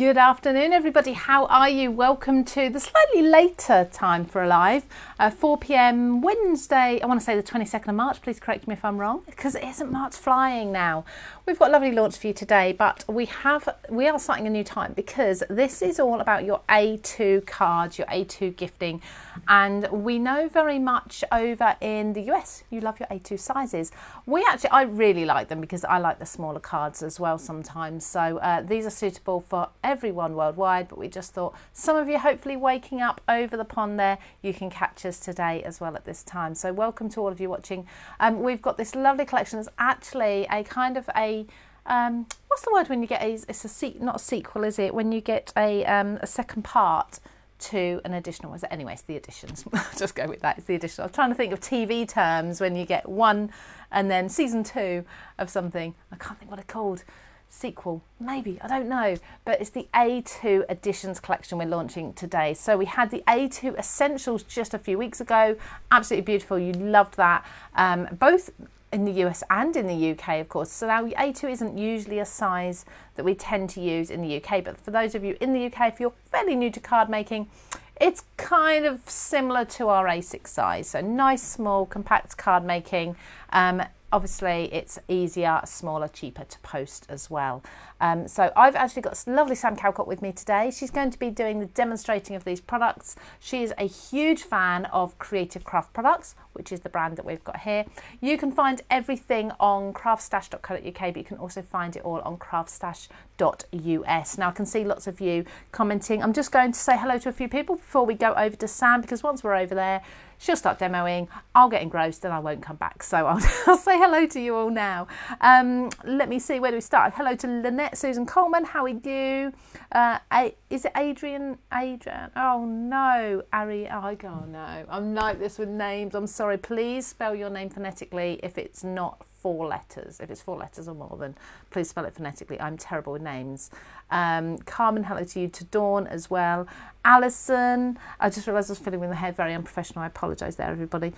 Good afternoon, everybody. How are you? Welcome to the slightly later time for a live, 4 p.m. Wednesday. I want to say the 22nd of March. Please correct me if I'm wrong, because it isn't March flying now. We've got a lovely launch for you today, but we are starting a new time because this is all about your A2 cards, your A2 gifting, and we know very much over in the US you love your A2 sizes. I really like them because I like the smaller cards as well sometimes. So these are suitable for everyone worldwide, but we just thought some of you hopefully waking up over the pond there, you can catch us today as well at this time. So welcome to all of you watching. We've got this lovely collection. It's actually a kind of a what's the word when you get not a sequel, is it, when you get a second part to an additional, was it? Anyway, it's the additions. Just go with that, it's the additional. I'm trying to think of TV terms when you get one and then season 2 of something. I can't think what it's called. Sequel, maybe, I don't know, but it's the A2 Editions collection we're launching today. So we had the A2 Essentials just a few weeks ago, absolutely beautiful, you loved that, both in the US and in the UK, of course. So now A2 isn't usually a size that we tend to use in the UK, but for those of you in the UK, if you're fairly new to card making, it's kind of similar to our A6 size. So nice, small, compact card making. Obviously, it's easier, smaller, cheaper to post as well. So I've actually got lovely Sam Calcott with me today. She's going to be doing the demonstrating of these products. She is a huge fan of Creative Craft products, which is the brand that we've got here. You can find everything on craftstash.co.uk, but you can also find it all on craftstash.us. Now I can see lots of you commenting. I'm just going to say hello to a few people before we go over to Sam, because once we're over there, she'll start demoing, I'll get engrossed and I won't come back. So I'll say hello to you all now. Let me see, where do we start? Hello to Lynette, Susan Coleman, how are you? Is it Adrian? Oh no, Ari, oh no. I'm like this with names, I'm sorry. Please spell your name phonetically if it's not 4 letters. If it's 4 letters or more, then please spell it phonetically. I'm terrible with names. Carmen, hello to you, to Dawn as well. Alison, I just realised I was filling with the hair, very unprofessional. I apologise there, everybody.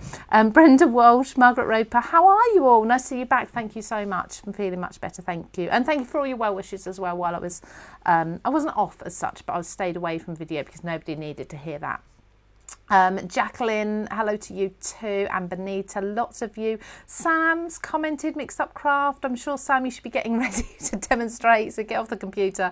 Brenda Walsh, Margaret Roper, how are you all? Nice to see you back. Thank you so much. I'm feeling much better, thank you. And thank you for all your well wishes as well while I was, I wasn't off as such, but I was stayed away from video because nobody needed to hear that. Jacqueline, hello to you too, and Benita, lots of you. Sam's commented Mixed Up Craft. I'm sure, Sam, you should be getting ready to demonstrate, so get off the computer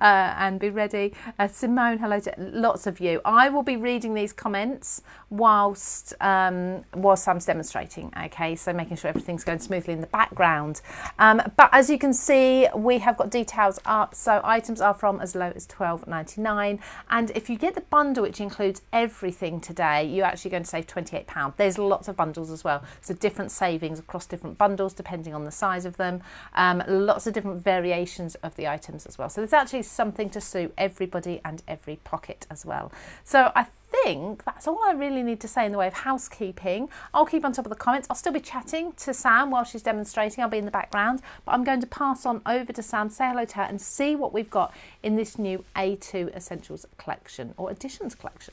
and be ready. Simone, hello to lots of you. I will be reading these comments whilst Sam's demonstrating, okay, so making sure everything's going smoothly in the background. But as you can see, we have got details up, so items are from as low as £12.99, and if you get the bundle, which includes everything today, you're actually going to save £28. There's lots of bundles as well, so different savings across different bundles depending on the size of them, lots of different variations of the items as well, so there's actually something to suit everybody and every pocket as well. So I think that's all I really need to say in the way of housekeeping. I'll keep on top of the comments. I'll still be chatting to Sam while she's demonstrating. I'll be in the background, but I'm going to pass on over to Sam, say hello to her and see what we've got in this new A2 Essentials collection or Editions collection.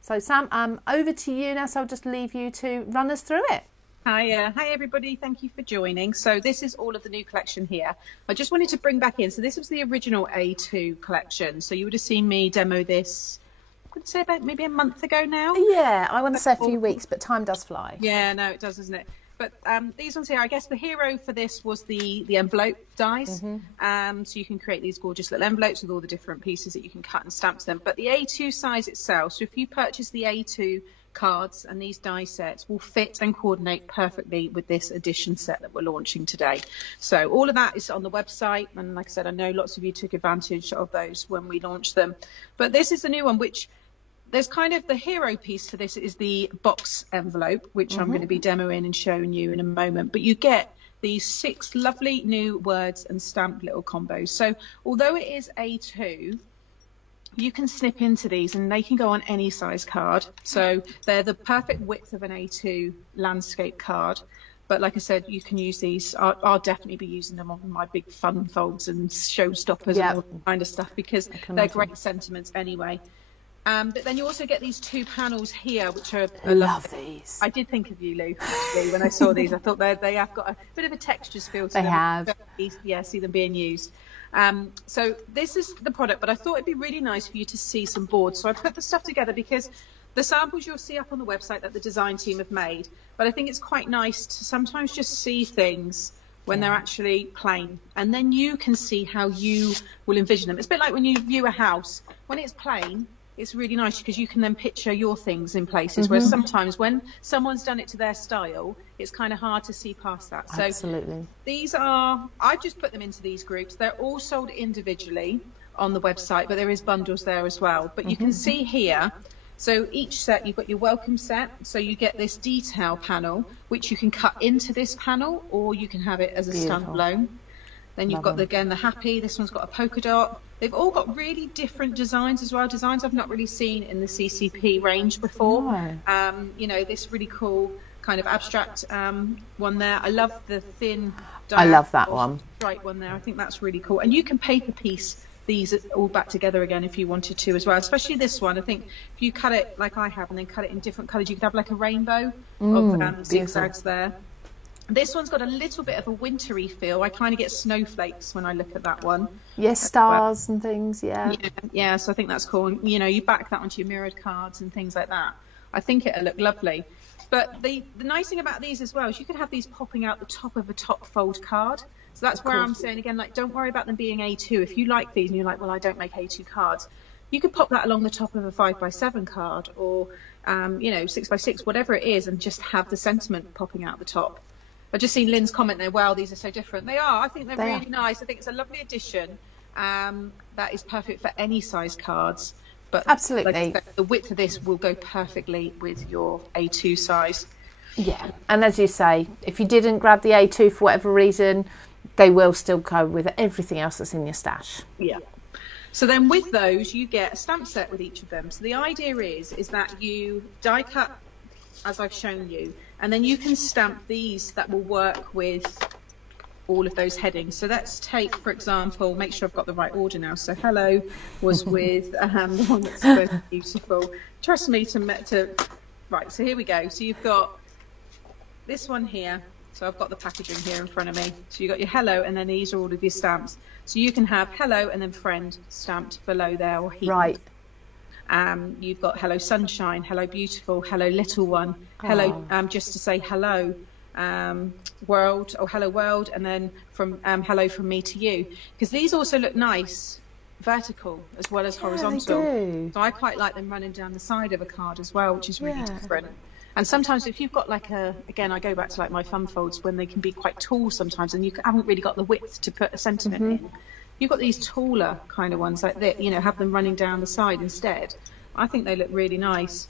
So Sam, over to you now, so I'll just leave you to run us through it. Hi everybody, thank you for joining. So this is all of the new collection here. I just wanted to bring back in, so this was the original A2 collection. So you would have seen me demo this, I would say about maybe a month ago now. Yeah, I want to say a few weeks, but time does fly. Yeah, no, it does, doesn't it? But these ones here, I guess the hero for this was the envelope dies. So you can create these gorgeous little envelopes with all the different pieces that you can cut and stamp to them. But the A2 size itself, so if you purchase the A2 cards and these die sets, will fit and coordinate perfectly with this edition set that we're launching today. So all of that is on the website, and like I said, I know lots of you took advantage of those when we launched them. But this is the new one, which there's kind of the hero piece to this is the box envelope, which I'm going to be demoing and showing you in a moment. But you get these 6 lovely new words and stamped little combos. So although it is A2, you can snip into these and they can go on any size card. So they're the perfect width of an A2 landscape card. But like I said, you can use these. I'll definitely be using them on my big fun folds and showstoppers and all that kind of stuff, because they're great sentiments anyway. But then you also get these 2 panels here, which are... I love these. I did think of you, Lou, actually, when I saw these. I thought they have got a bit of a textures feel to them. They have. Yeah, see them being used. So this is the product, but I thought it'd be really nice for you to see some boards. So I put the stuff together because the samples you'll see up on the website that the design team have made, but I think it's quite nice to sometimes just see things when they're actually plain, and then you can see how you will envision them. It's a bit like when you view a house. When it's plain, it's really nice because you can then picture your things in places, whereas sometimes when someone's done it to their style, it's kind of hard to see past that. So Absolutely. these are, I've just put them into these groups. They're all sold individually on the website, but there is bundles there as well. But you can see here, so each set, you've got your welcome set. So you get this detail panel, which you can cut into this panel, or you can have it as a standalone. Then you've got, again, the happy. This one's got a polka dot. They've all got really different designs as well. Designs I've not really seen in the CCP range before. You know, this really cool kind of abstract one there. I love the thin. I love that one. Stripe one there. I think that's really cool. And you can paper piece these all back together again if you wanted to as well. Especially this one. I think if you cut it like I have and then cut it in different colours, you could have like a rainbow of zigzags there. This one's got a little bit of a wintry feel. I kind of get snowflakes when I look at that one. Yes, stars and things, yeah, so I think that's cool. And, you know, you back that onto your mirrored cards and things like that. I think it'll look lovely. But the nice thing about these as well is you could have these popping out the top of a top fold card. So that's where I'm saying, again, like, don't worry about them being A2. If you like these and you're like, well, I don't make A2 cards, you could pop that along the top of a 5x7 card or, you know, 6x6, whatever it is, and just have the sentiment popping out the top. I've just seen Lynn's comment there, wow, these are so different. They are. I think they're really nice. I think it's a lovely addition that is perfect for any size cards. But absolutely, like I said, the width of this will go perfectly with your A2 size. Yeah, and as you say, if you didn't grab the A2 for whatever reason, they will still go with everything else that's in your stash. Yeah. So then with those, you get a stamp set with each of them. So the idea is that you die cut, as I've shown you, and then you can stamp these that will work with all of those headings. So let's take, for example, make sure I've got the right order now. So hello was with the one that's so beautiful. Trust me right, so here we go. So you've got this one here. So I've got the packaging here in front of me. So you've got your hello, and then these are all of your stamps. So you can have hello and then friend stamped below there, or he. Right. You've got hello sunshine, hello beautiful, hello little one, hello just to say hello world, or hello world, and then from hello from me to you, because these also look nice vertical as well as horizontal. They do. So I quite like them running down the side of a card as well, which is really different. And sometimes if you've got like again, I go back to like my fun folds when they can be quite tall sometimes, and you haven't really got the width to put a sentiment in. You've got these taller kind of ones like that, you know, have them running down the side instead. I think they look really nice.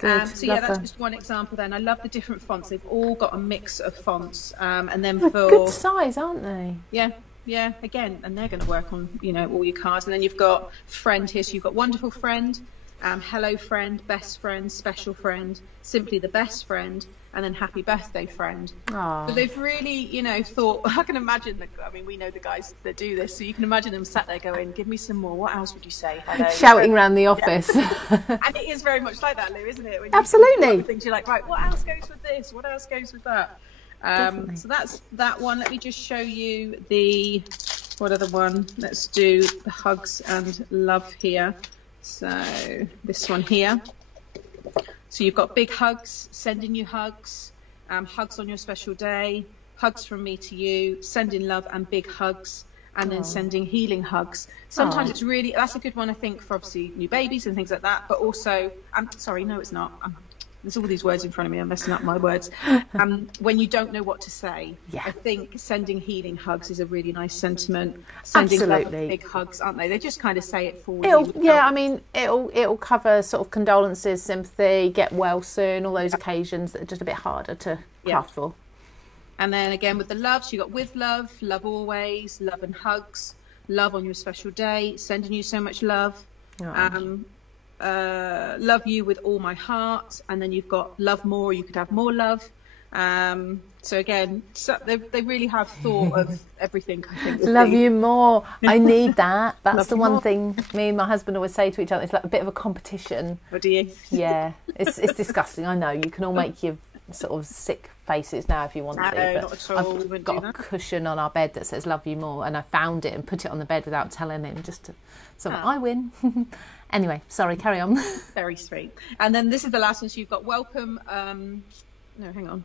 So yeah, that's just one example then. I love the different fonts. They've all got a mix of fonts. And then for good size, aren't they? Yeah, again, and they're going to work on, you know, all your cards. And then you've got friend here. So you've got wonderful friend, hello friend, best friend, special friend, simply the best friend, and then happy birthday friend. Aww. So they've really, you know, thought, I can imagine that, I mean, we know the guys that do this, so you can imagine them sat there going, give me some more, what else would you say? Hello. Shouting around the office. And it is very much like that, Lou, isn't it? When Absolutely. Things you're like, right, what else goes with this? What else goes with that? So that's that one. Let me just show you what other one? Let's do the hugs and love here. So this one here. So you've got big hugs, sending you hugs, hugs on your special day, hugs from me to you, sending love and big hugs, and then sending healing hugs. Sometimes it's really, that's a good one, I think, for obviously new babies and things like that, but also, sorry, no, it's not. There's all these words in front of me, I'm messing up my words. When you don't know what to say, I think sending healing hugs is a really nice sentiment. Sending love and big hugs, aren't they? They just kind of say it for you. Yeah, I mean, it'll cover sort of condolences, sympathy, get well soon, all those occasions that are just a bit harder to craft for. And then again with the loves, you got with love, love always, love and hugs, love on your special day, sending you so much love. Love you with all my heart, and then you've got love more, you could have more love. So again, they really have thought of everything, I think. Love you more. I need that. That's the one thing me and my husband always say to each other. It's like a bit of a competition. Oh, do you? Yeah, it's disgusting. I know. You can all make your sort of sick faces now if you want to. But not at all. I've got a cushion on our bed that says "Love you more," and I found it and put it on the bed without telling him, so I win. Anyway, sorry, carry on. Very sweet. And then this is the last one. So you've got welcome. No, hang on.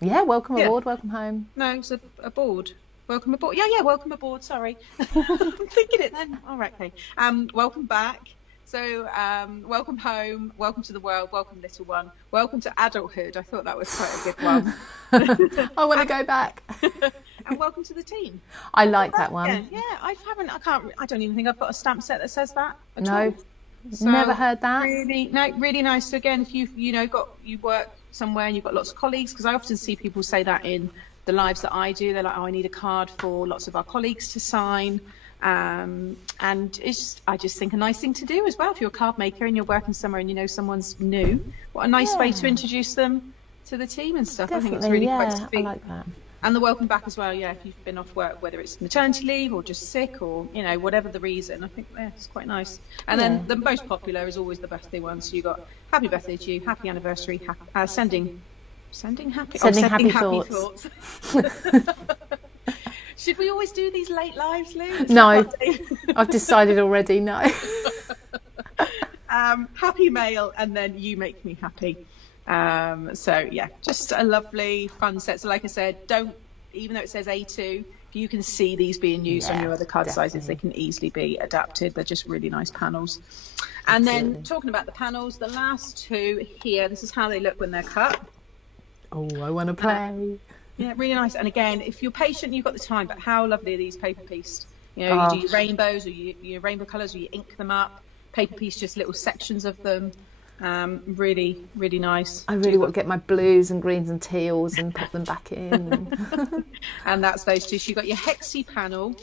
Yeah, welcome aboard, welcome home. No, it's aboard. Welcome aboard. Yeah, welcome aboard. Sorry. I'm thinking it then. All right, okay. Welcome back. So, welcome home, welcome to the world, welcome little one, welcome to adulthood. I thought that was quite a good one. I want to go back. And welcome to the team. I like that one. Yeah, I don't even think I've got a stamp set that says that at all. So never heard that. Really nice. So again, if you work somewhere and you've got lots of colleagues, because I often see people say that in the lives that I do, they're like, oh, I need a card for lots of our colleagues to sign. And I just think a nice thing to do as well. If you're a card maker and you're working somewhere and you know someone's new, what a nice way to introduce them to the team and stuff. Definitely, I think it's really quite sweet. I like that. And the welcome back as well, if you've been off work, whether it's maternity leave or just sick or, whatever the reason, I think it's quite nice. And then the most popular is always the birthday one. So you've got happy birthday to you, happy anniversary, sending happy thoughts. Should we always do these late lives, Lou? No, I've decided already, no. Happy mail, and then you make me happy. So yeah, just a lovely fun set. So like I said, even though it says A2, if you can see these being used on your other card sizes, they can easily be adapted. They're just really nice panels. And then talking about the panels, the last two here, this is how they look when they're cut. Oh, I want to play. Yeah, really nice. And again, if you're patient, you've got the time, but how lovely are these paper pieced? You do your rainbows or your rainbow colours, or you ink them up. Paper piece, just little sections of them. Really, really nice. I really want to get my blues and greens and teals and pop them back in. And that's those two. So you've got your hexy panel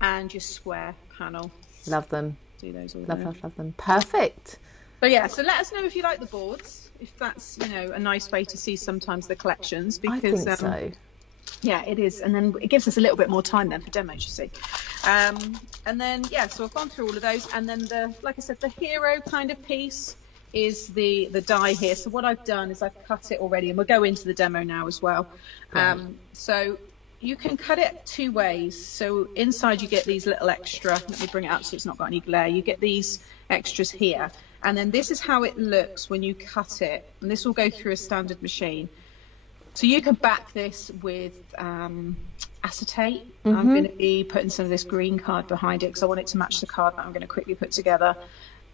and your square panel. Love them. Do those all. Love them. Perfect. So yeah, so let us know if you like the boards. If that's a nice way to see sometimes the collections, because I think so. Yeah, it is, and then it gives us a little bit more time then for demos, you see. And then so I've gone through all of those, and then like I said, the hero kind of piece is the die here. So what I've done is I've cut it already, and we'll go into the demo now as well. So you can cut it two ways. So inside you get these little extra. Let me bring it up so it's not got any glare. You get these extras here. And then this is how it looks when you cut it. And this will go through a standard machine. So you can back this with acetate. I'm going to be putting some of this green card behind it because I want it to match the card that I'm going to quickly put together.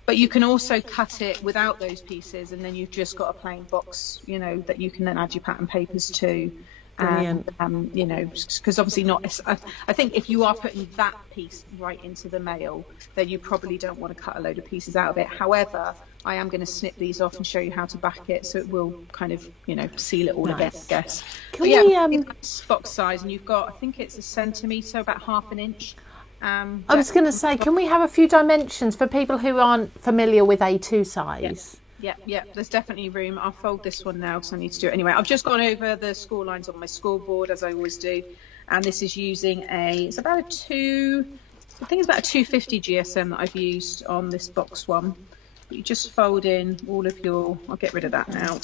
But you can also cut it without those pieces, and then you've just got a plain box, that you can then add your pattern papers to. Brilliant. Because obviously I think if you are putting that piece right into the mail, then you probably don't want to cut a load of pieces out of it. However, I am going to snip these off and show you how to back it, so it will kind of, seal it all again, I guess. Can we box size, and you've got, I think it's 1 centimetre, about ½ inch. I was going to say, can we have a few dimensions for people who aren't familiar with A2 size? Yeah, there's definitely room. I'll fold this one now because I need to do it anyway. I've just gone over the score lines on my scoreboard, as I always do, and this is using it's about a 250 GSM that I've used on this box one. But you just fold in all of I'll get rid of that now.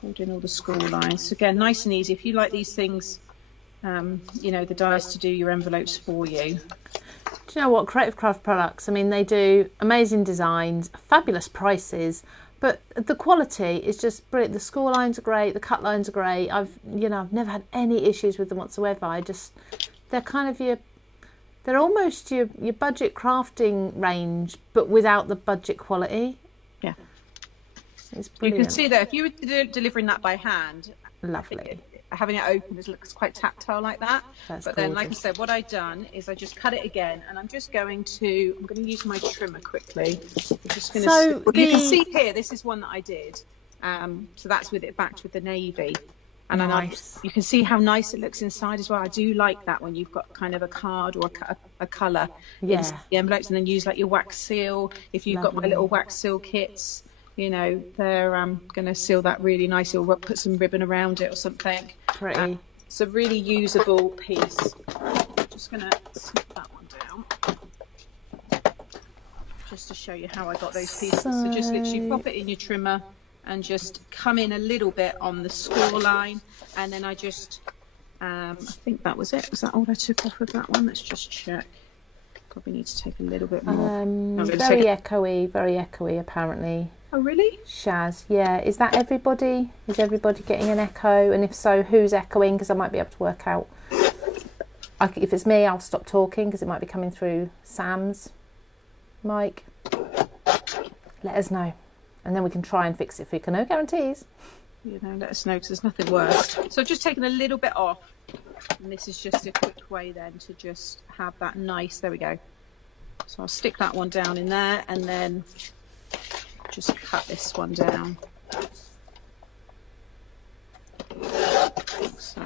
Fold in all the score lines. So again, nice and easy. If you like these things, the dies to do your envelopes for you. Do you know what? Papercraft products, they do amazing designs, fabulous prices, but the quality is just brilliant. The score lines are great, the cut lines are great. I've never had any issues with them whatsoever. They're kind of they're almost your budget crafting range, but without the budget quality. Yeah. It's brilliant. You can see that if you were delivering that by hand, lovely. Having it open, it looks quite tactile like that. That's but then, like I said, what I've done is I just cut it again, and I'm going to use my trimmer quickly. I'm just going to. You can see here, this is one that I did. So that's with it backed with the navy, and nice. You can see how nice it looks inside as well. I do like that when you've got kind of a card or a colour in the envelopes, and then use like your wax seal. If you've got my little wax seal kits. They're going to seal that really nicely, or put some ribbon around it or something. Pretty. It's a really usable piece. I'm just going to snip that one down, just to show you how I got those pieces. So just literally pop it in your trimmer, and just come in a little bit on the score line, and then I just I think that was it. Was that all I took off of that one? Let's just check. Probably need to take a little bit more. Very echoey apparently. Oh really? Shaz, yeah. Is that everybody? Is everybody getting an echo? And if so, who's echoing? Because I might be able to work out. If it's me, I'll stop talking because it might be coming through Sam's mic. Let us know, and then we can try and fix it for you. No guarantees. You know, let us know because there's nothing worse. So I've just taken a little bit off, and this is just a quick way then to just have that nice. There we go. So I'll stick that one down in there, and then just cut this one down. So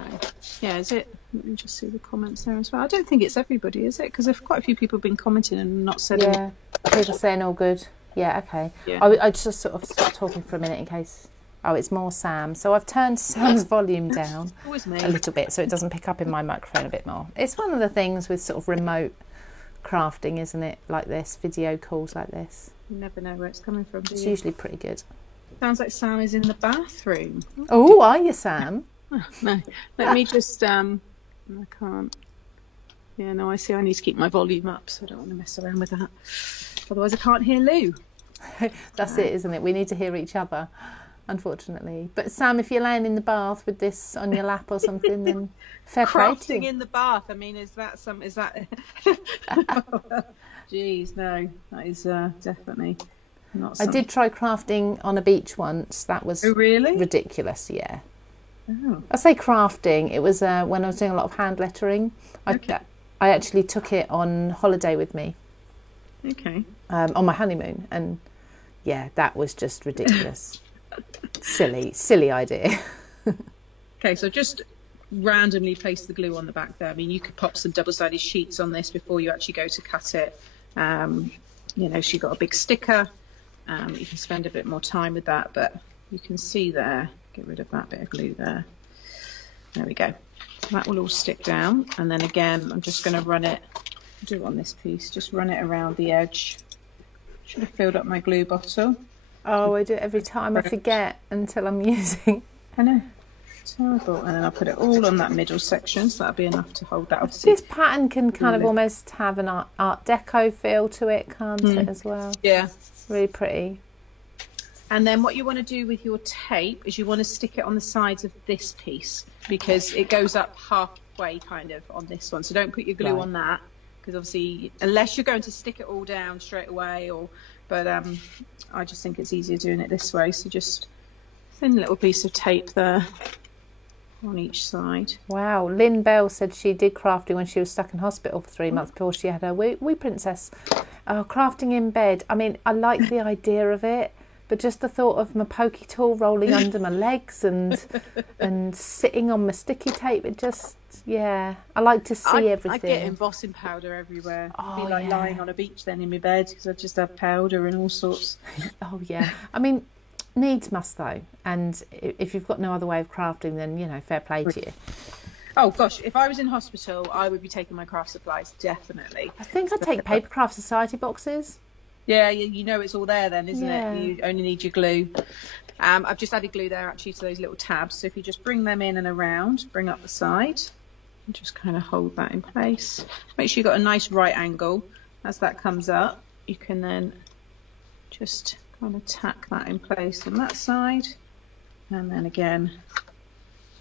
yeah, is it? Let me just see the comments there as well. I don't think it's everybody, is it? Because there's quite a few people have been commenting and not said anything. Yeah, people saying all good. Yeah, okay. Yeah. I just sort of stopped talking for a minute in case. Oh, it's more Sam. So I've turned Sam's volume down a little bit so it doesn't pick up in my microphone a bit more. It's one of the things with sort of remote crafting, isn't it? Like this, video calls like this. You never know where it's coming from, do you? It's usually pretty good. Sounds like Sam is in the bathroom. Oh, are you, Sam? No, let me just, I can't. Yeah, no, I see I need to keep my volume up, so I don't want to mess around with that. Otherwise I can't hear Lou. That's it, isn't it? We need to hear each other, unfortunately. But Sam, if you're laying in the bath with this on your lap or something, then fair play to you. Crafting in the bath, I mean, is that... Jeez, no, that is definitely not something. I did try crafting on a beach once. That was really ridiculous, yeah. Oh. I say crafting, it was when I was doing a lot of hand lettering. Okay. I actually took it on holiday with me. Okay. On my honeymoon, and yeah, that was just ridiculous. silly idea. Okay, so just randomly place the glue on the back there. I mean, you could pop some double-sided sheets on this before you actually go to cut it. You know, she got a big sticker. You can spend a bit more time with that, but you can see there, get rid of that bit of glue there. There we go. That will all stick down, and then again, I'm just going to run it, do it on this piece, just run it around the edge. Should have filled up my glue bottle. Oh, I do it every time. I forget until I'm using. I know. Terrible. And then I'll put it all on that middle section, so that'll be enough to hold that. Obviously, this pattern can kind of almost have an art deco feel to it, can't it, as well? Yeah. Really pretty. And then what you want to do with your tape is you want to stick it on the sides of this piece, because it goes up halfway kind of on this one. So don't put your glue on that, because obviously, unless you're going to stick it all down straight away, but I just think it's easier doing it this way. So just thin little piece of tape there on each side. Wow. Lynn Bell said she did crafting when she was stuck in hospital for 3 months before she had her wee princess. Crafting in bed. I mean, I like the idea of it, but just the thought of my pokey tool rolling under my legs and sitting on my sticky tape, it just, yeah. I like to see everything. I get embossing powder everywhere. I'd be like lying on a beach then in my bed, because I just have powder and all sorts. Oh, yeah. I mean, needs must though. And if you've got no other way of crafting, then, you know, fair play to you. Oh, gosh, if I was in hospital, I would be taking my craft supplies, definitely. I think I'd take Papercraft Society boxes. Yeah, you know it's all there then, isn't it? You only need your glue. I've just added glue there actually to those little tabs. So if you just bring them in and around, bring up the side, and just kind of hold that in place. Make sure you've got a nice right angle. As that comes up, you can then just kind of tack that in place on that side. And then again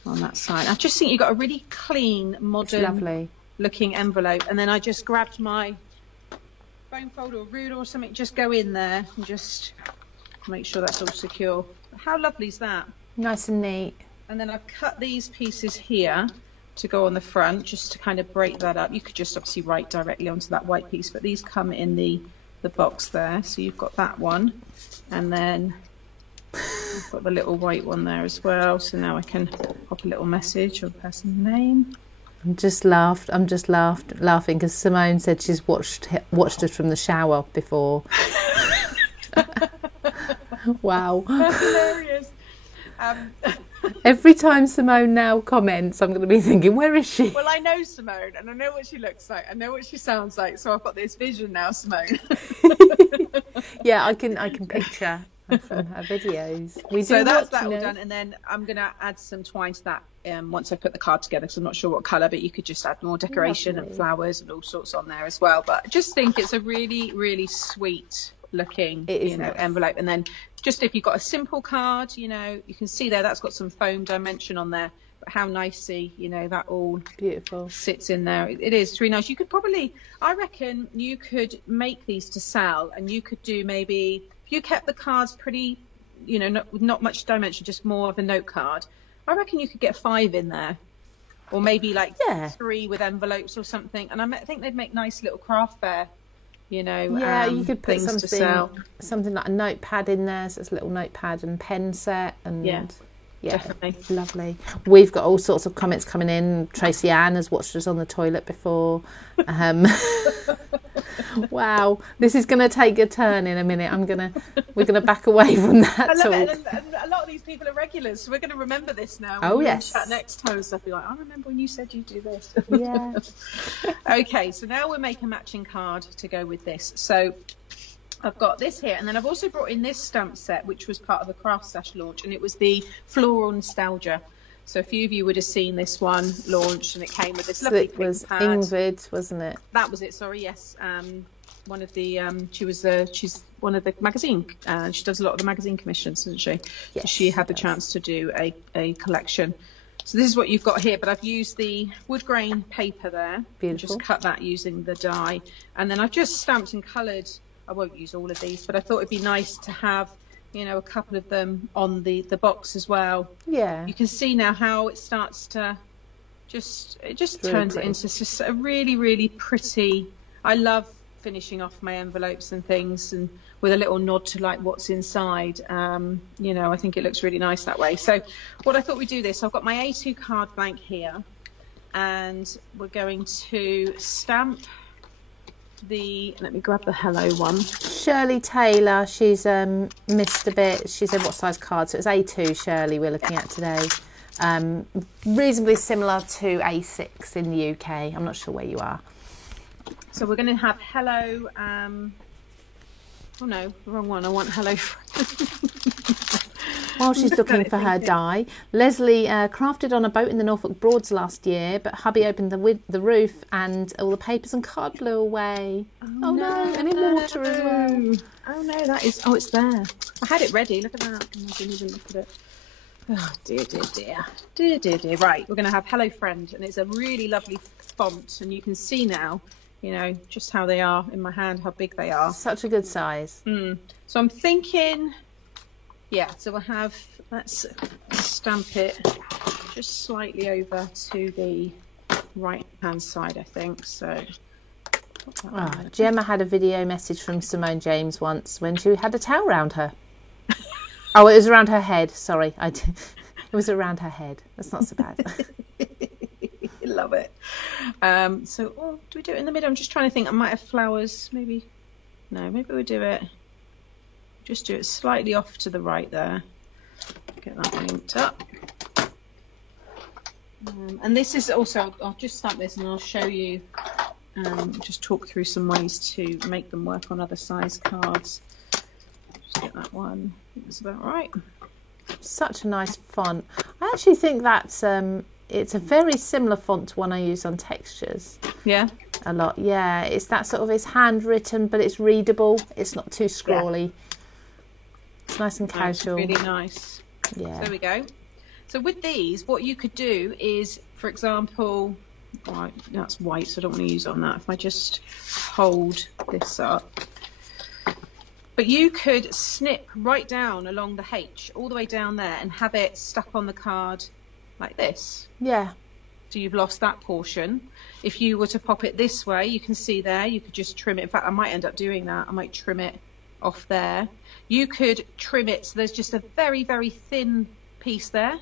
on that side. I just think you've got a really clean, modern looking envelope. And then I just grabbed my foam folder or ruler or something, just go in there and just make sure that's all secure. How lovely is that? Nice and neat. And then I've cut these pieces here to go on the front, just to kind of break that up. You could just obviously write directly onto that white piece, but these come in the box there. So you've got that one, and then I've got the little white one there as well. So now I can pop a little message or the person's name. I'm just laughing because Simone said she's watched us from the shower before. Wow. That's hilarious. Every time Simone now comments, I'm going to be thinking, where is she? Well, I know Simone, and I know what she looks like. I know what she sounds like, so I've got this vision now, Simone. Yeah, I can picture from her videos. We do So that's watch, that you all know. done, and then I'm going to add some twine to that once I put the card together, because I'm not sure what colour, but you could just add more decoration and flowers and all sorts on there as well. But I just think it's a really, really sweet looking, nice. envelope. And then just if you've got a simple card, you can see there that's got some foam dimension on there. But how nicely, that all beautiful sits in there. It is. It's really nice. You could probably, I reckon, you could make these to sell, and you could do maybe, if you kept the cards pretty, not much dimension, just more of a note card, I reckon you could get 5 in there, or maybe like 3 with envelopes or something. And I think they'd make nice little craft fair, you could put things to sell. Something like a notepad in there, so it's a little notepad and pen set, and definitely lovely. We've got all sorts of comments coming in. Tracy Ann has watched us on the toilet before. Wow, this is going to take a turn in a minute. We're gonna back away from that I love talk. it. And a lot of these people are regulars, so we're going to remember this now. Oh, when yes. we chat next time and stuff, be like, I remember when you said you'd do this. Yeah. Okay, so now we'll make a matching card to go with this. So I've got this here, and then I've also brought in this stamp set, which was part of the CraftStash launch, and it was the Floral Nostalgia. So a few of you would have seen this one launched, and it came with this lovely it was pad. Ingrid, wasn't it? That was it. Sorry, yes. One of the she's one of the magazine. She does a lot of the magazine commissions, doesn't she? Yes, so she had the chance to do a collection. So this is what you've got here, but I've used the wood grain paper there. Beautiful. Just cut that using the die, and then I've just stamped and coloured. I won't use all of these, but I thought it'd be nice to have, a couple of them on the box as well. Yeah. You can see now how it starts to it just turns it into just a really, really pretty. I love finishing off my envelopes and things, and with a little nod to like what's inside. I think it looks really nice that way. So what I thought we'd do this, I've got my A2 card blank here, and we're going to stamp let me grab the hello one. Shirley Taylor, she's missed a bit. She said what size card, so it's A2, Shirley, we're looking at today. Reasonably similar to A6 in the UK. I'm not sure where you are. So we're going to have hello. Oh no, wrong one. I want hello. While she's looking for her die, Leslie crafted on a boat in the Norfolk Broads last year, but hubby opened the roof and all the papers and card blew away. Oh no, and in water as well. Oh no, that is. Oh, it's there. I had it ready. Look at that. I didn't even look at it. Oh dear. Right, we're going to have hello friend, and it's a really lovely font, and you can see now, just how they are in my hand, how big they are. Such a good size. So I'm thinking, so let's stamp it just slightly over to the right hand side, I think. So Gemma had a video message from Simone James once when she had a towel around her. Oh, it was around her head. Sorry, it was around her head. That's not so bad. Love it. So, do we do it in the middle? I'm just trying to think. I might have flowers. Maybe. No, maybe we'll do it. Just do it slightly off to the right there. Get that inked up. And this is also. I'll just stamp this and I'll show you. Just talk through some ways to make them work on other size cards. Just get that one. I think that's about right. Such a nice font. I actually think that's it's a very similar font to one I use on textures. Yeah. A lot. Yeah, it's that sort of, it's handwritten but it's readable. It's not too scrawly. Yeah. It's nice and casual. Really nice. Yeah. There we go. So with these, what you could do is, for example, right, that's white, so I don't want to use it on that. If I just hold this up. But you could snip right down along the H, all the way down there, and have it stuck on the card like this. Yeah. So you've lost that portion. If you were to pop it this way, you can see there, you could just trim it. In fact, I might end up doing that. I might trim it off there. You could trim it so there's just a very, very thin piece there.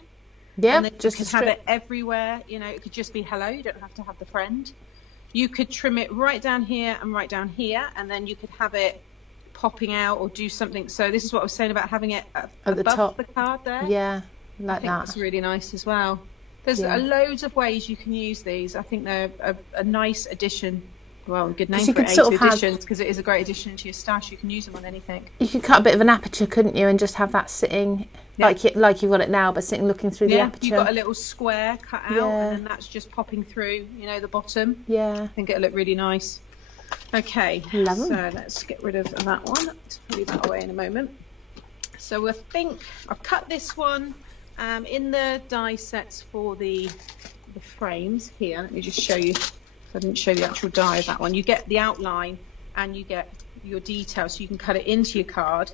Yeah, and then just you can have it everywhere. It could just be hello. You don't have to have the friend. You could trim it right down here and right down here, and then you could have it popping out or do something. So this is what I was saying about having it at above the top. The card there. Yeah, like I think that. That's really nice as well. There's loads of ways you can use these. I think they're a nice addition Well, good name you for could it, sort A2 of have- editions, because it is a great addition to your stash. You can use them on anything. You could cut a bit of an aperture, couldn't you, and just have that sitting like you've got it now, but sitting looking through the aperture. You've got a little square cut out, and then that's just popping through, you know, the bottom. Yeah. I think it'll look really nice. Okay, Lovely. so let's get rid of that one. Let's leave that away in a moment. So I think I've cut this one in the die sets for the frames here. Let me just show you. I didn't show the actual die of that one. You get the outline and you get your details, so you can cut it into your card.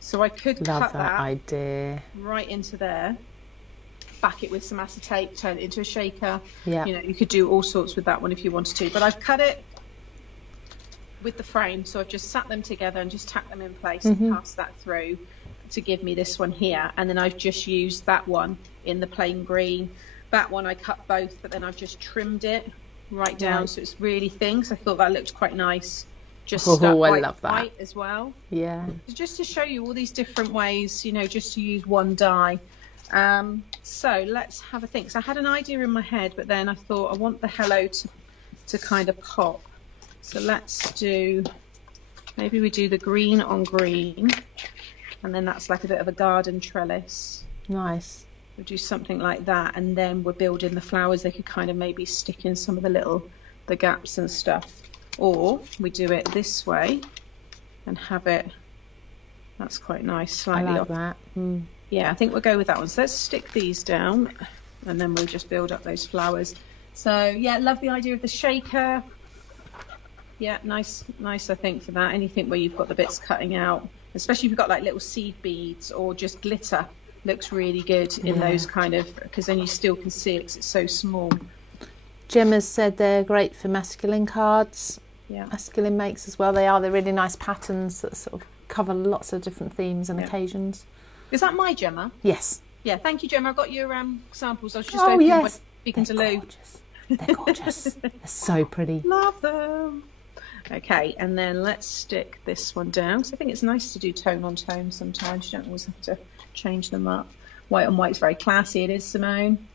So I could cut that idea right into there, back it with some acetate, turn it into a shaker. Yeah. You know, you could do all sorts with that one if you wanted to. But I've cut it with the frame, so I've just sat them together and just tacked them in place and passed that through to give me this one here. And then I've just used that one in the plain green. That one I cut both, but then I've just trimmed it right down so it's really thin. So I thought that looked quite nice. Just I love that. white as well. Yeah. Just to show you all these different ways, you know, just to use one die. So let's have a think. So I had an idea in my head, but then I thought I want the hello to kind of pop. So let's do, maybe we do the green on green, and then that's like a bit of a garden trellis. Nice. We'll do something like that, and then we're building the flowers. They could kind of maybe stick in some of the gaps and stuff. Or we do it this way and have it, that's quite nice, slightly off. That. Yeah, I think we'll go with that one. So let's stick these down, and then we'll just build up those flowers. So yeah, love the idea of the shaker. Yeah, nice I think for that. Anything where you've got the bits cutting out, especially if you've got like little seed beads or just glitter, looks really good in those kind of, because then you still can see it because it's so small. Gemma's said they're great for masculine cards. Yeah. Masculine makes as well. They're really nice patterns that sort of cover lots of different themes and occasions. Is that my Gemma? Yes. Yeah, thank you, Gemma. I got your samples. I was just opening one, speaking to Lou. They're gorgeous. They're so pretty. Love them. Okay, and then let's stick this one down. So I think it's nice to do tone on tone sometimes. You don't always have to change them up. White on white's very classy. It is, Simone.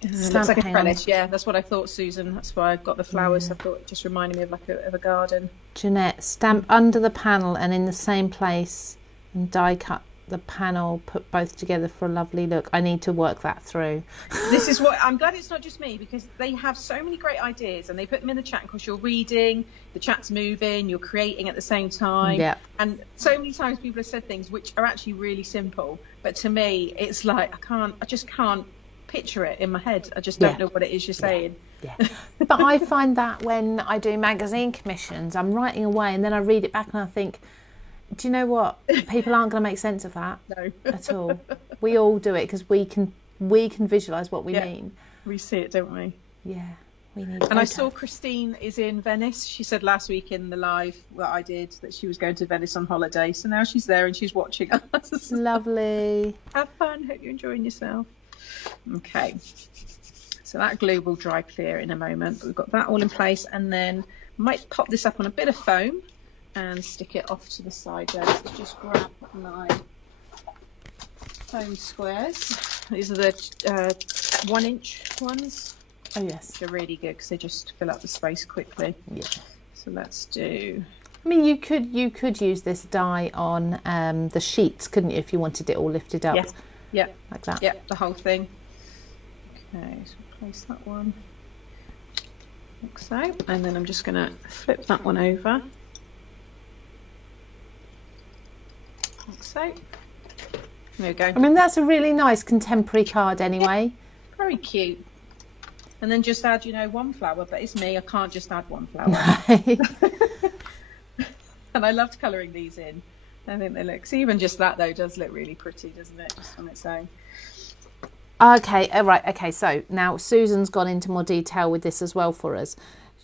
It looks like a trellis. Yeah, that's what I thought, Susan. That's why I've got the flowers. I thought it just reminded me of like of a garden. Jeanette, stamp under the panel and in the same place, and die cut the panel, put both together for a lovely look. I need to work that through. This is what I'm glad it's not just me, because they have so many great ideas and they put them in the chat because you're reading, the chat's moving, you're creating at the same time. Yeah. And so many times people have said things which are actually really simple, but to me it's like I just can't picture it in my head. I just don't know what it is you're saying. Yeah. But I find that when I do magazine commissions, I'm writing away and then I read it back and I think, do you know what? People aren't going to make sense of that at all. We all do it because we can visualise what we mean. We see it, don't we? Yeah, we need. And I saw Christine is in Venice. She said last week in the live that I did that she was going to Venice on holiday. So now she's there and she's watching us. Lovely. Have fun. Hope you're enjoying yourself. Okay. So that glue will dry clear in a moment. But we've got that all in place, and then I might pop this up on a bit of foam and stick it off to the side there. So just grab my foam squares. These are the 1-inch ones. Oh yes, which are really good because they just fill up the space quickly. Yeah. So let's do. I mean, you could use this die on the sheets, couldn't you, if you wanted it all lifted up? Yes. Yeah. Like that. Yeah, the whole thing. Okay, so place that one like so, and then I'm just going to flip that one over. Like so. There we go. I mean, that's a really nice contemporary card anyway. Yeah, very cute. And then just add, one flower, but it's me, I can't just add one flower. And I loved colouring these in. I think they look, so even just that though does look really pretty, doesn't it, just on its own. Okay, right, okay, so now Susan's gone into more detail with this as well for us.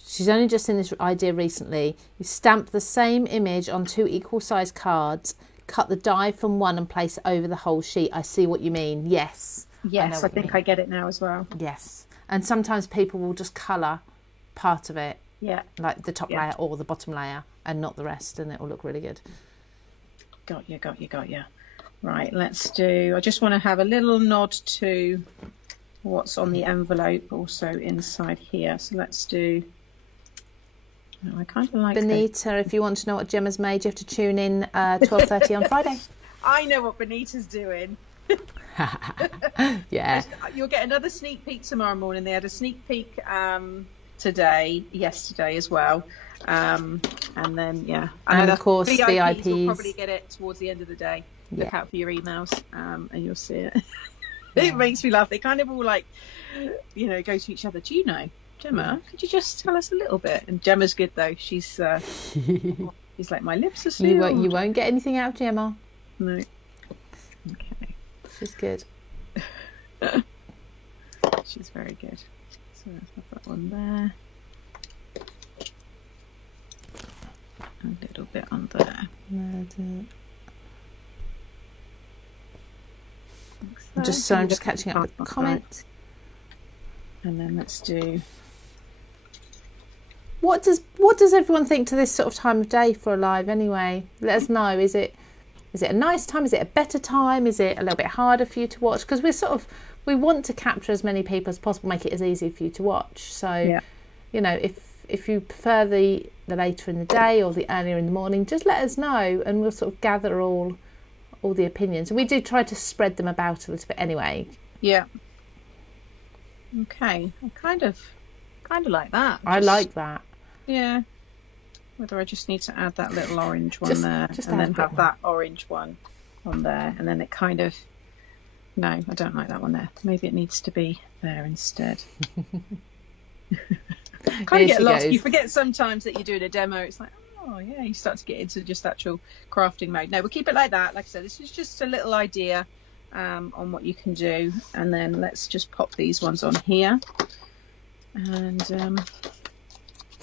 She's only just seen this idea recently. You stamp the same image on 2 equal size cards, cut the die from one and place it over the whole sheet. I see what you mean, yes. Yes, I think I get it now as well. Yes, and sometimes people will just colour part of it, like the top layer or the bottom layer, and not the rest, and it will look really good. Got you. Right, let's do, I just want to have a little nod to what's on the envelope also inside here. So let's do No, I kind of like Benita, if you want to know what Gemma's made, you have to tune in 12:30 on Friday. I know what Benita's doing. Yeah. You'll get another sneak peek tomorrow morning. They had a sneak peek yesterday as well. And then, yeah. And of course, VIPs. Will probably get it towards the end of the day. Yeah. Look out for your emails and you'll see it. It makes me laugh. They kind of all like, go to each other. Do you know, Gemma, could you just tell us a little bit? And Gemma's good though. She's like, my lips are sealed. You won't get anything out of Gemma. No. Okay. She's good. She's very good. So let's have that one there. A little bit on there. I'm just catching up with the comments. And then let's do. What does everyone think to this sort of time of day for a live anyway? Let us know. Is it a nice time? Is it a better time? Is it a little bit harder for you to watch? Because we want to capture as many people as possible, make it as easy for you to watch. So, yeah. If you prefer the later in the day or the earlier in the morning, just let us know and we'll sort of gather all the opinions. And we do try to spread them about a little bit anyway. Yeah. Okay. I kind of like that. I like that. Yeah. Whether I just need to add that little orange one there and then have that orange one on there, and then it kind of. No, I don't like that one there. Maybe it needs to be there instead. Kind of get lost. You forget sometimes that you're doing a demo. It's like, oh yeah, you start to get into just actual crafting mode. No, we'll keep it like that. Like I said, this is just a little idea on what you can do. And then let's just pop these ones on here. And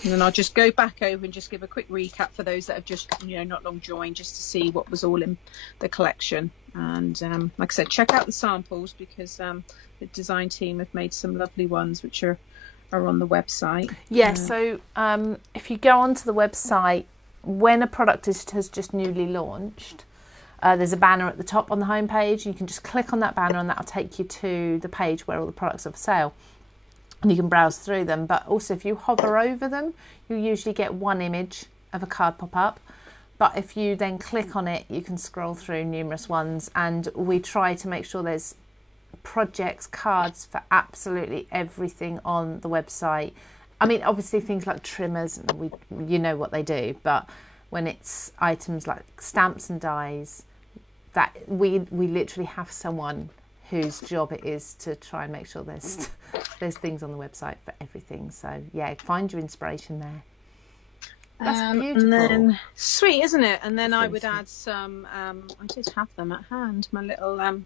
then I'll just go back over and just give a quick recap for those that have just, not long joined, just to see what was all in the collection. And like I said, check out the samples because the design team have made some lovely ones which are on the website. Yeah, so if you go onto the website, when a product has just newly launched, there's a banner at the top on the homepage. You can just click on that banner and that'll take you to the page where all the products are for sale. And you can browse through them. But also if you hover over them, you usually get one image of a card pop up. But if you then click on it, you can scroll through numerous ones. And we try to make sure there's projects, cards for absolutely everything on the website. I mean, obviously things like trimmers, you know what they do. But when it's items like stamps and dies, that we literally have someone whose job it is to try and make sure there's things on the website for everything. So yeah, find your inspiration there. That's beautiful. And then, sweet, isn't it? And then I would add some. I did have them at hand. My little.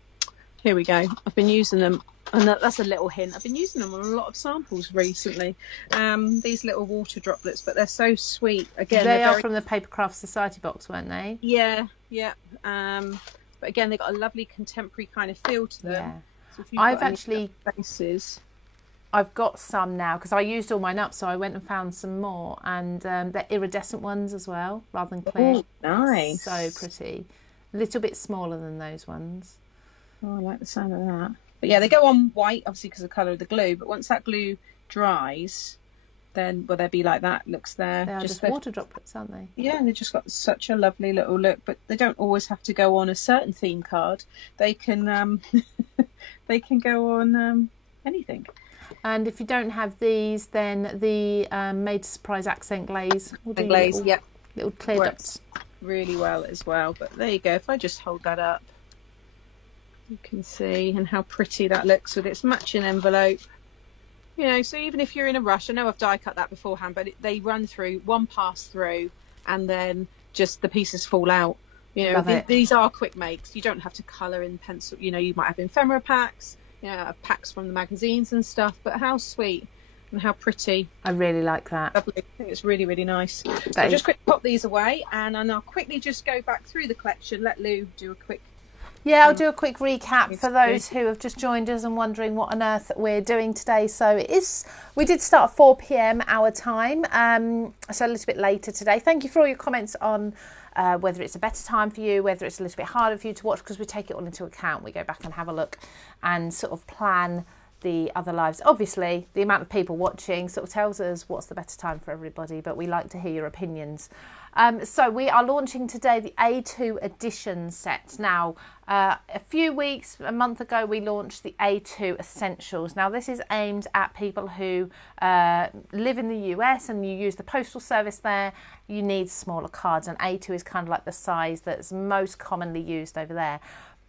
Here we go. I've been using them, and that's a little hint. I've been using them on a lot of samples recently. These little water droplets, but they're so sweet. Again, they are from the Papercraft Society box, weren't they? Yeah. But again, they've got a lovely contemporary kind of feel to them. Yeah. So I've got some now because I used all mine up, so I went and found some more, and they're iridescent ones as well, rather than clear. Oh, nice! So pretty. A little bit smaller than those ones. Oh, I like the sound of that. But yeah, they go on white, obviously because of the colour of the glue. But once that glue dries, then they'll be like that. Looks there. They are just water droplets, aren't they? Yeah, they've just got such a lovely little look. But they don't always have to go on a certain theme card. They can they can go on anything. And if you don't have these, then the Made to Surprise accent glaze will do little clear dots really well as well. But there you go. If I just hold that up, you can see and how pretty that looks with its matching envelope. So even if you're in a rush, I know I've die cut that beforehand, but they run through one pass through and then just the pieces fall out. These are quick makes. You don't have to colour in pencil. You might have ephemera packs, packs from the magazines and stuff, but how sweet and how pretty. I really like that. Lovely. I think it's really, really nice. So just quickly pop these away and I'll quickly just go back through the collection, let Lou do a quick. Yeah, I'll do a quick recap for those who have just joined us and wondering what on earth we're doing today. So we did start at 4 p.m. our time, so a little bit later today. Thank you for all your comments on whether it's a better time for you, whether it's a little bit harder for you to watch, because we take it all into account. We go back and have a look and sort of plan the other lives. Obviously, the amount of people watching sort of tells us what's the better time for everybody, but we like to hear your opinions. So we are launching today the A2 edition sets. Now, a few weeks, a month ago, we launched the A2 Essentials. Now, this is aimed at people who live in the US and you use the postal service there. You need smaller cards, and A2 is kind of like the size that's most commonly used over there.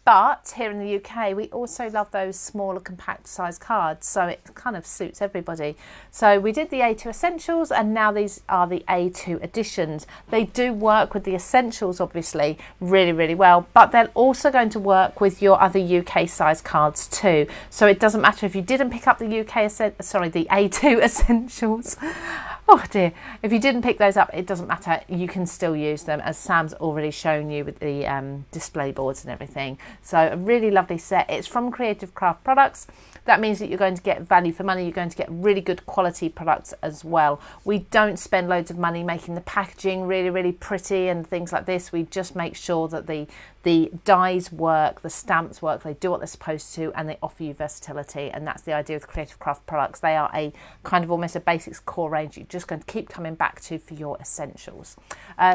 But here in the UK, we also love those smaller, compact size cards, so it kind of suits everybody. So we did the A2 Essentials, and now these are the A2 Editions. They do work with the Essentials, obviously, really, really well, but they're also going to work with your other UK size cards too. So it doesn't matter if you didn't pick up the the A2 Essentials. Oh dear, if you didn't pick those up, it doesn't matter. You can still use them, as Sam's already shown you with the display boards and everything. So a really lovely set. It's from Creative Craft Products. That means that you're going to get value for money. You're going to get really good quality products as well. We don't spend loads of money making the packaging really, really pretty and things like this. We just make sure that the dies work, the stamps work, they do what they're supposed to, and they offer you versatility. And that's the idea with Creative Craft Products. They are a kind of almost a basics core range you're just going to keep coming back to for your essentials.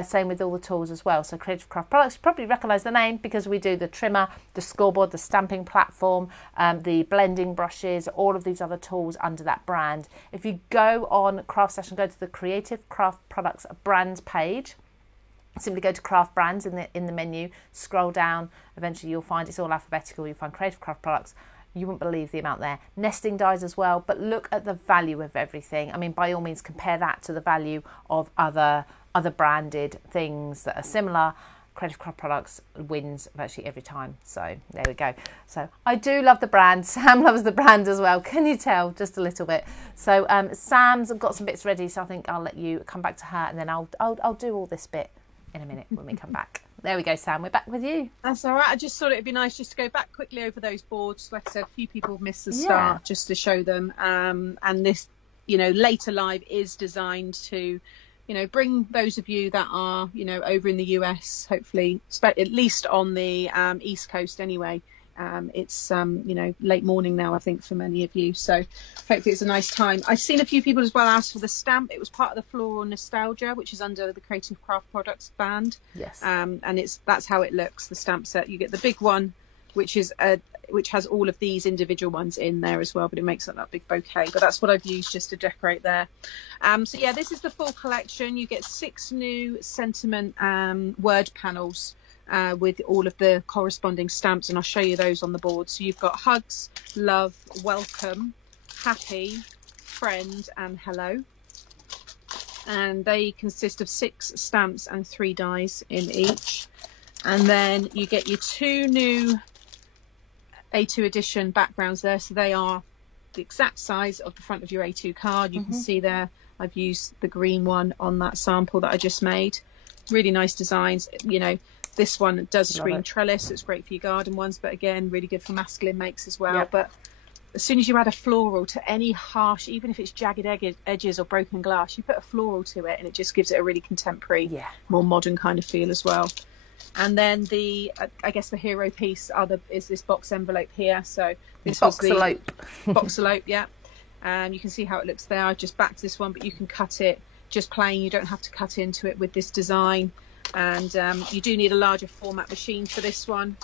Same with all the tools as well. So Creative Craft Products, you probably recognise the name because we do the trimmer, the scoreboard, the stamping platform, the blending brushes, all of these other tools under that brand. If you go on CraftStash and go to the Creative Craft Products brands page, simply go to Craft Brands in the menu, scroll down, eventually you'll find it's all alphabetical, you'll find Creative Craft Products. You wouldn't believe the amount there. Nesting dies as well, but look at the value of everything. I mean, by all means, compare that to the value of other branded things that are similar. Creative Craft Products wins virtually every time. So there we go. So I do love the brand. Sam loves the brand as well. Can you tell? Just a little bit. So Sam's got some bits ready, so I think I'll let you come back to her, and then I'll do all this bit in a minute when we come back. There we go, Sam. We're back with you. That's all right. I just thought it'd be nice just to go back quickly over those boards. Like I said, a few people missed the start, just to show them. And this, later live is designed to, bring those of you that are, over in the US, hopefully, at least on the East Coast anyway. It's late morning now, I think, for many of you, so hopefully it's a nice time. I've seen a few people as well ask for the stamp. It was part of the Floral Nostalgia, which is under the Creative Craft Products band. Yes. And that's how it looks, the stamp set. You get the big one, which has all of these individual ones in there as well, but it makes up that big bouquet. But that's what I've used just to decorate there. So yeah, this is the full collection. You get 6 new sentiment word panels with all of the corresponding stamps, and I'll show you those on the board. So you've got hugs, love, welcome, happy, friend, and hello. And they consist of 6 stamps and 3 dies in each. And then you get your 2 new A2 edition backgrounds there. So they are the exact size of the front of your A2 card. You can see there I've used the green one on that sample that I just made. Really nice designs. This one does screen trellis. It's great for your garden ones, but again, really good for masculine makes as well. Yep. But as soon as you add a floral to any harsh, even if it's jagged edges or broken glass, you put a floral to it and it just gives it a really contemporary, more modern kind of feel as well. And then I guess the hero piece is this box envelope here. So this was the box envelope, yeah. You can see how it looks there. I just backed this one, but you can cut it just plain. You don't have to cut into it with this design. And you do need a larger format machine for this one,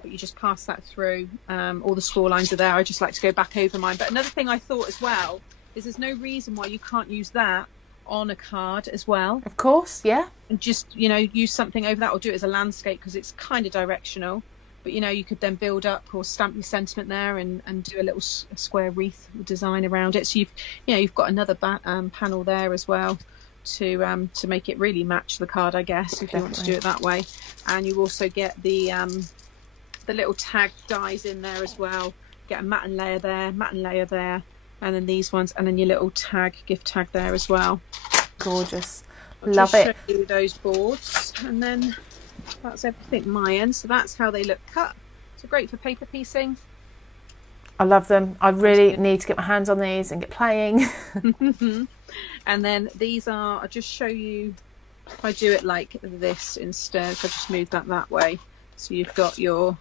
but you just pass that through. All the score lines are there. I just like to go back over mine. But another thing I thought as well is there's no reason why you can't use that on a card as well. Of course, yeah. And just, use something over that, or do it as a landscape because it's kind of directional. But, you could then build up or stamp your sentiment there and do a little square wreath design around it. So you've got another panel there as well to make it really match the card, I guess, if you want to do it that way. And you also get the little tag dies in there as well. Get a matte and layer there, and then these ones, and then your little gift tag there as well. Gorgeous. I'll Love it. Show you those boards, and then that's everything my end. So that's how they look cut. So great for paper piecing. I love them. I really need to get my hands on these and get playing. And then these I'll just show you if I do it like this instead. If I just move that way. So you've got your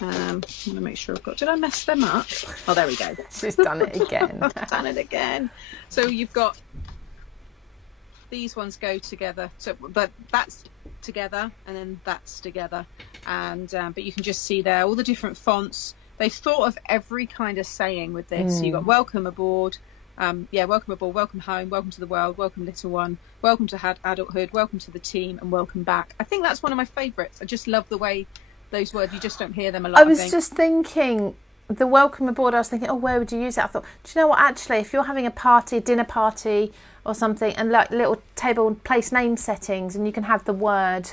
I want to make sure I've got. Did I mess them up? Oh, there we go. She's done it again. I've done it again. So you've got these ones go together. So, but that's together, and then that's together, and but you can just see there all the different fonts. They've thought of every kind of saying with this. So you've got welcome aboard. Welcome aboard, welcome home, welcome to the world, welcome little one, welcome to adulthood, welcome to the team, and welcome back. I think that's one of my favourites. I just love the way those words, you just don't hear them a lot. I was just thinking, the welcome aboard, I was thinking, oh, where would you use it? I thought, do you know what, actually, if you're having a party, a dinner party or something, and like little table place name settings, and you can have the word,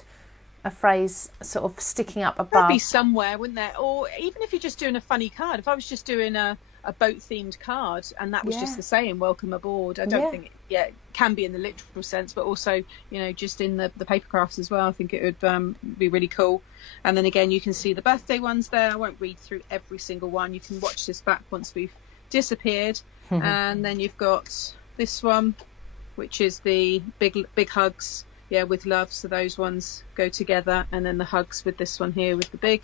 a phrase sort of sticking up above. There'd be somewhere, wouldn't there? Or even if you're just doing a funny card, if I was just doing a boat themed card and that was just the saying welcome aboard, I don't think it can be in the literal sense, but also, you know, just in the papercrafts as well. I think it would be really cool. And then again, you can see the birthday ones there. I won't read through every single one. You can watch this back once we've disappeared. And then you've got this one, which is the big hugs, with love. So those ones go together, and then the hugs with this one here with the big.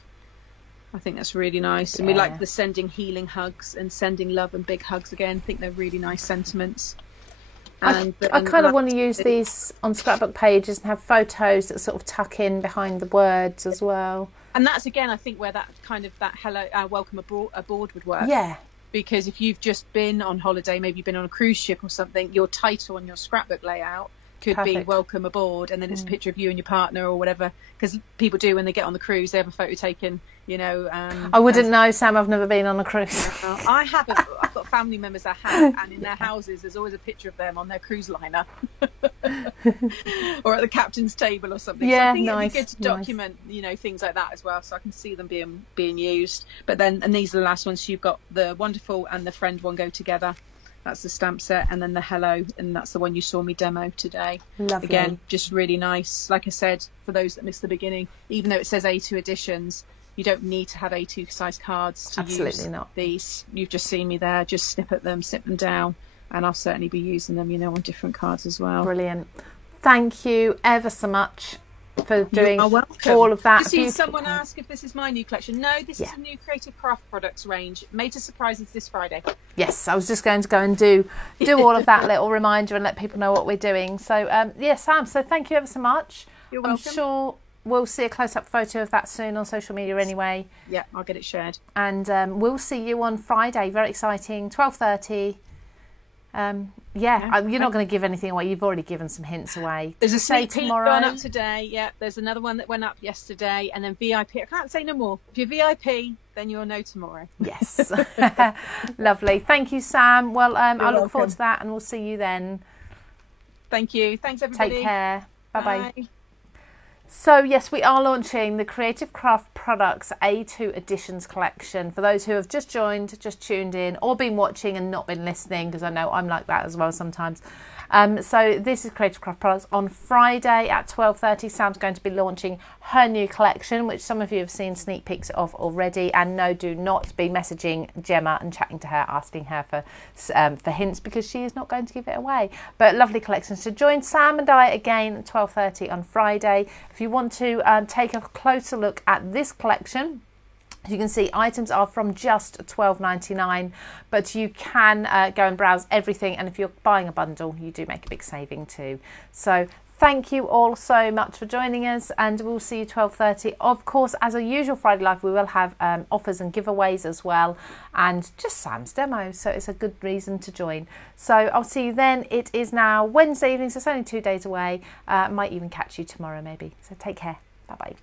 I think that's really nice. And we like the sending healing hugs and sending love and big hugs again. I think they're really nice sentiments. And I kind of want to use these on scrapbook pages and have photos that sort of tuck in behind the words as well. And that's again, I think, where that kind of that hello, welcome aboard would work. Yeah. Because if you've just been on holiday, maybe you've been on a cruise ship or something, your title on your scrapbook layout could be welcome aboard, and then it's a picture of you and your partner or whatever, because people do when they get on the cruise, they have a photo taken, you know. I wouldn't know, Sam. I've never been on a cruise. I haven't. I've got family members that have, and in their houses there's always a picture of them on their cruise liner or at the captain's table or something. Yeah, so I think nice. it'd be good to document, you know, things like that as well, so I can see them being used. But then, and these are the last ones. So you've got the wonderful and the friend one go together. That's the stamp set, and then the hello, and that's the one you saw me demo today. Lovely. Again, just really nice. Like I said, for those that missed the beginning, even though it says A2 editions, you don't need to have A2 size cards to use these. You've just seen me there. Just snip them down, and I'll certainly be using them, you know, on different cards as well. Brilliant. Thank you ever so much for doing all of that. You see someone ask if this is my new collection. No, this is a new Creative Craft Products range, made to surprises this Friday. Yes, I was just going to go and do all of that little reminder and let people know what we're doing. So Sam, so thank you ever so much. You're welcome. I'm sure we'll see a close-up photo of that soon on social media anyway. Yeah, I'll get it shared. And we'll see you on Friday. Very exciting, 12:30. You're not going to give anything away. You've already given some hints away. There's a sneak peek going up today. Yeah, there's another one that went up yesterday, and then VIP. I can't say no more. If you're VIP, then you'll know tomorrow. Yes. Lovely. Thank you, Sam. Well, I look forward to that, and we'll see you then. Thank you. Thanks, everybody. Take care. Bye-bye. Bye. So yes, we are launching the Creative Craft Products A2 Editions collection. For those who have just joined, just tuned in, or been watching and not been listening, because I know I'm like that as well sometimes. So this is Creative Craft Products. On Friday at 12:30, Sam's going to be launching her new collection, which some of you have seen sneak peeks of already. And no, do not be messaging Gemma and chatting to her, asking her for hints, because she is not going to give it away. But lovely collection. So join Sam and I again at 12:30 on Friday. If you want to take a closer look at this collection, as you can see, items are from just $12.99, but you can go and browse everything, and if you're buying a bundle, you do make a big saving too. So thank you all so much for joining us, and we'll see you 12:30. Of course, as a usual Friday Live, we will have offers and giveaways as well, and just Sam's demo, so it's a good reason to join. So I'll see you then. It is now Wednesday evening, so it's only 2 days away. Might even catch you tomorrow maybe. So take care. Bye-bye.